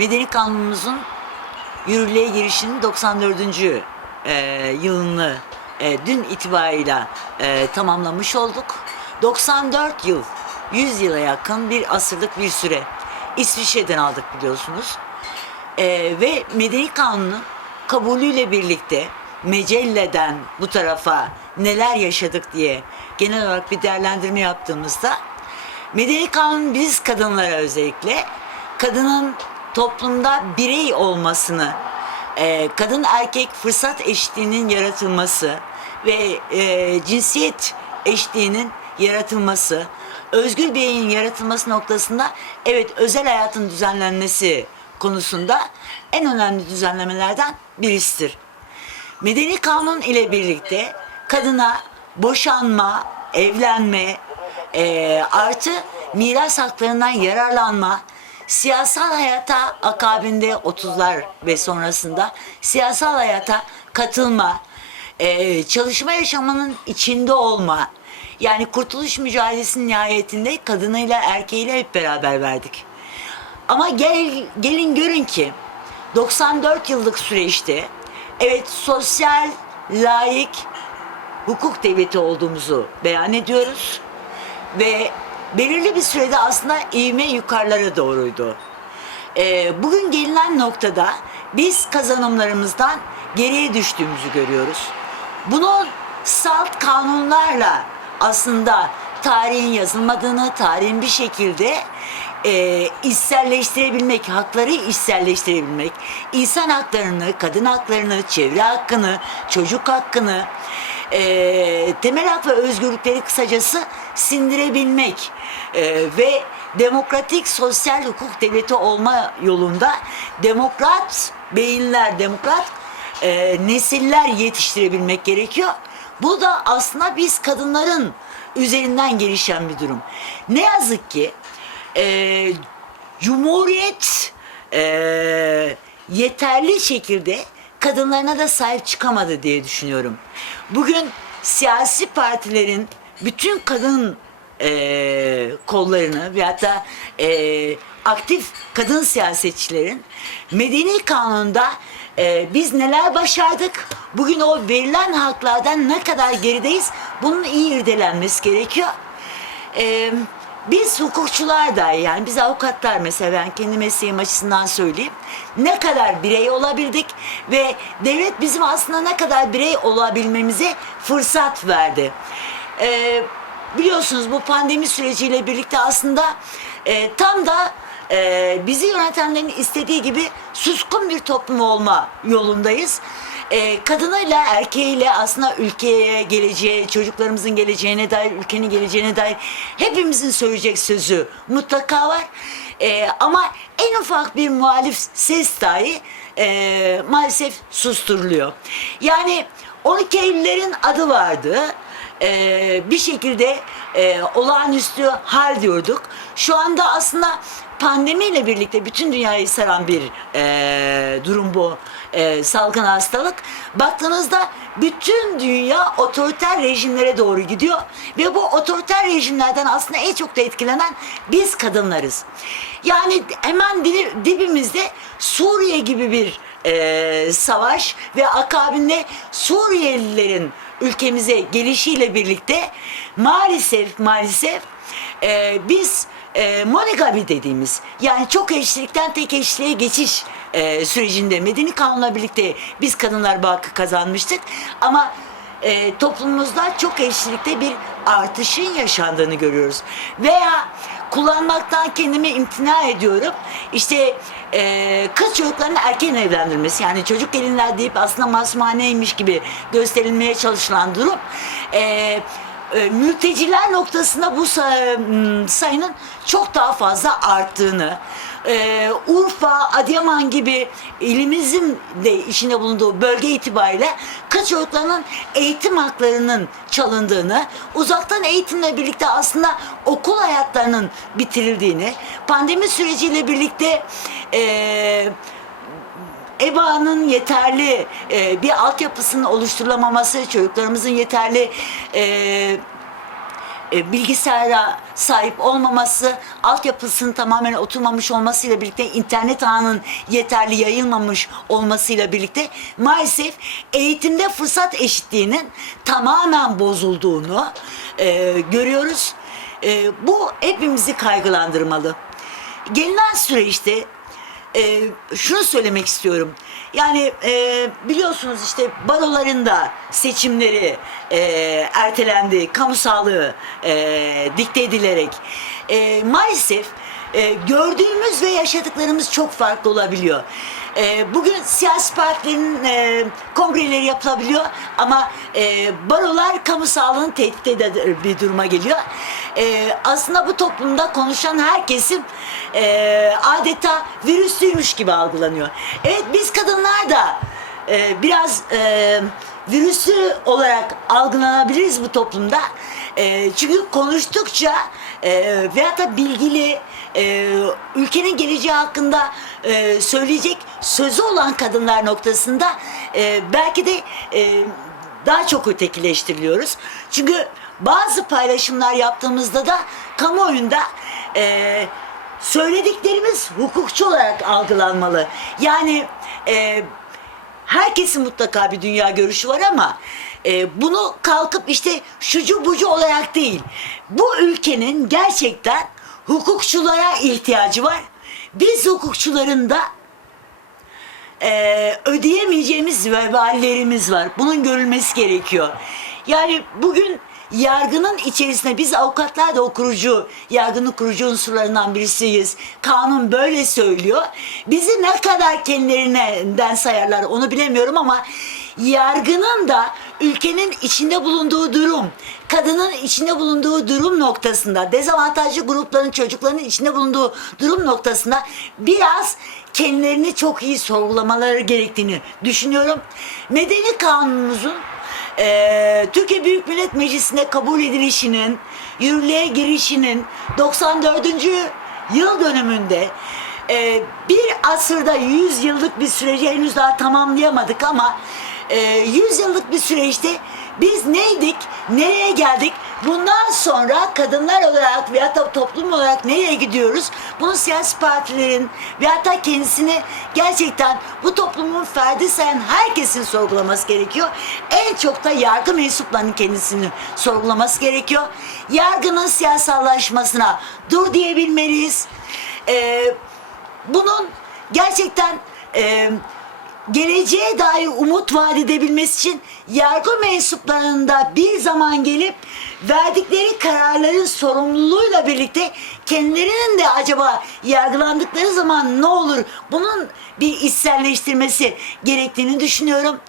Medeni Kanunumuzun yürürlüğe girişinin 94. e, yılını e, dün itibarıyla e, tamamlamış olduk. 94 yıl, 100 yıla yakın bir asırlık bir süre. İsviçre'den aldık biliyorsunuz. E, ve Medeni Kanun'un kabulüyle birlikte Mecelle'den bu tarafa neler yaşadık diye genel olarak bir değerlendirme yaptığımızda Medeni Kanun biz kadınlara özellikle kadının toplumda birey olmasını, e, kadın erkek fırsat eşitliğinin yaratılması ve e, cinsiyet eşitliğinin yaratılması, özgür bireyin yaratılması noktasında evet özel hayatın düzenlenmesi konusunda en önemli düzenlemelerden birisidir. Medeni kanun ile birlikte kadına boşanma, evlenme, eee, artı miras haklarından yararlanma, siyasal hayata akabinde 30'lar ve sonrasında siyasal hayata katılma, eee, çalışma yaşamının içinde olma, yani kurtuluş mücadelesinin nihayetinde kadınıyla erkeğiyle hep beraber verdik. Ama gel, gelin görün ki 94 yıllık süreçte evet sosyal, layık, hukuk devleti olduğumuzu beyan ediyoruz. Ve belirli bir sürede aslında ivme yukarılara doğruydu. Ee, bugün gelinen noktada biz kazanımlarımızdan geriye düştüğümüzü görüyoruz. Bunun salt kanunlarla aslında tarihin yazılmadığını, tarihin bir şekilde e, içselleştirebilmek, hakları içselleştirebilmek, insan haklarını, kadın haklarını, çevre hakkını, çocuk hakkını, e, temel hak ve özgürlükleri kısacası sindirebilmek e, ve demokratik sosyal hukuk devleti olma yolunda demokrat beyinler, demokrat e, nesiller yetiştirebilmek gerekiyor. Bu da aslında biz kadınların üzerinden gelişen bir durum. Ne yazık ki e, Cumhuriyet e, yeterli şekilde kadınlarına da sahip çıkamadı diye düşünüyorum. Bugün siyasi partilerin bütün kadın e, kollarını ve hatta e, aktif kadın siyasetçilerin medeni kanunda e, biz neler başardık, bugün o verilen haklardan ne kadar gerideyiz bunun iyi irdelenmesi gerekiyor. E, biz hukukçular da yani biz avukatlar mesela ben kendi mesleğim açısından söyleyeyim. Ne kadar birey olabildik ve devlet bizim aslında ne kadar birey olabilmemize fırsat verdi. Ee, biliyorsunuz bu pandemi süreciyle birlikte aslında e, tam da e, bizi yönetenlerin istediği gibi suskun bir toplum olma yolundayız. E, kadınıyla erkeğiyle aslında ülkeye, geleceğe, çocuklarımızın geleceğine dair, ülkenin geleceğine dair hepimizin söyleyecek sözü mutlaka var. E, ama en ufak bir muhalif ses dahi e, maalesef susturuluyor. Yani 12 Eylül'lerin adı vardı e, bir şekilde e, olağanüstü hal diyorduk. Şu anda aslında pandemiyle birlikte bütün dünyayı saran bir e, durum bu e, salgın hastalık. Baktığınızda bütün dünya otoriter rejimlere doğru gidiyor ve bu otoriter rejimlerden aslında en çok da etkilenen biz kadınlarız. Yani hemen di- dibimizde Suriye gibi bir e, savaş ve akabinde Suriyelilerin ülkemize gelişiyle birlikte maalesef maalesef e, biz e, monogabi dediğimiz yani çok eşlilikten tek eşliğe geçiş e, sürecinde medeni kanunla birlikte biz kadınlar bu hakkı kazanmıştık ama e, toplumumuzda çok eşlilikte bir artışın yaşandığını görüyoruz. Veya kullanmaktan kendimi imtina ediyorum. İşte e, kız çocuklarının erken evlendirilmesi yani çocuk gelinler deyip aslında masumhaneymiş gibi gösterilmeye çalışılan durum. E, e, mülteciler noktasında bu m, sayının çok daha fazla arttığını, e, Urfa, Adıyaman gibi ilimizin de içinde bulunduğu bölge itibariyle kız çocuklarının eğitim haklarının çalındığını, uzaktan eğitimle birlikte aslında okul hayatlarının bitirildiğini, pandemi süreciyle birlikte e, EBA'nın yeterli e, bir altyapısının oluşturulamaması, çocuklarımızın yeterli e, e, bilgisayara sahip olmaması, altyapısının tamamen oturmamış olmasıyla birlikte internet ağının yeterli yayılmamış olmasıyla birlikte maalesef eğitimde fırsat eşitliğinin tamamen bozulduğunu e, görüyoruz. E, bu hepimizi kaygılandırmalı. Gelinen süreçte e, şunu söylemek istiyorum. Yani e, biliyorsunuz işte baroların da seçimleri e, ertelendi, kamu sağlığı e, dikte edilerek. E, maalesef e, gördüğümüz ve yaşadıklarımız çok farklı olabiliyor. E, bugün siyasi partilerin e, kongreleri yapılabiliyor ama e, barolar kamu sağlığını tehdit eder bir duruma geliyor. E, aslında bu toplumda konuşan her kesim e, adeta virüslüymüş gibi algılanıyor. Evet biz kadınlar da e, biraz e, virüslü olarak algılanabiliriz bu toplumda. E, çünkü konuştukça e, veyahut da bilgili, e, ülkenin geleceği hakkında e, söyleyecek sözü olan kadınlar noktasında e, belki de e, daha çok ötekileştiriliyoruz. Çünkü bazı paylaşımlar yaptığımızda da kamuoyunda e, söylediklerimiz hukukçu olarak algılanmalı. Yani e, herkesin mutlaka bir dünya görüşü var ama e, bunu kalkıp işte şucu bucu olarak değil. Bu ülkenin gerçekten hukukçulara ihtiyacı var. Biz hukukçuların da e, ödeyemeyeceğimiz veballerimiz var. Bunun görülmesi gerekiyor. Yani bugün yargının içerisinde biz avukatlar da o kurucu, yargının kurucu unsurlarından birisiyiz. Kanun böyle söylüyor. Bizi ne kadar kendilerinden sayarlar onu bilemiyorum ama yargının da ülkenin içinde bulunduğu durum, kadının içinde bulunduğu durum noktasında, dezavantajlı grupların, çocukların içinde bulunduğu durum noktasında biraz kendilerini çok iyi sorgulamaları gerektiğini düşünüyorum. Medeni kanunumuzun eee, Türkiye Büyük Millet Meclisi'ne kabul edilişinin, yürürlüğe girişinin 94. yıl dönümünde eee, bir asırda 100 yıllık bir süreci henüz daha tamamlayamadık ama eee 100 yıllık bir süreçte biz neydik, nereye geldik, bundan sonra kadınlar olarak veyahut da toplum olarak nereye gidiyoruz? Bunu siyasi partilerin veyahut da kendisini gerçekten bu toplumun ferdi sayan herkesin sorgulaması gerekiyor. En çok da yargı mensuplarının kendisini sorgulaması gerekiyor. Yargının siyasallaşmasına dur diyebilmeliyiz. Ee, bunun gerçekten e, geleceğe dair umut vaat edebilmesi için yargı mensuplarında bir zaman gelip verdikleri kararların sorumluluğuyla birlikte kendilerinin de acaba yargılandıkları zaman ne olur bunun bir içselleştirmesi gerektiğini düşünüyorum.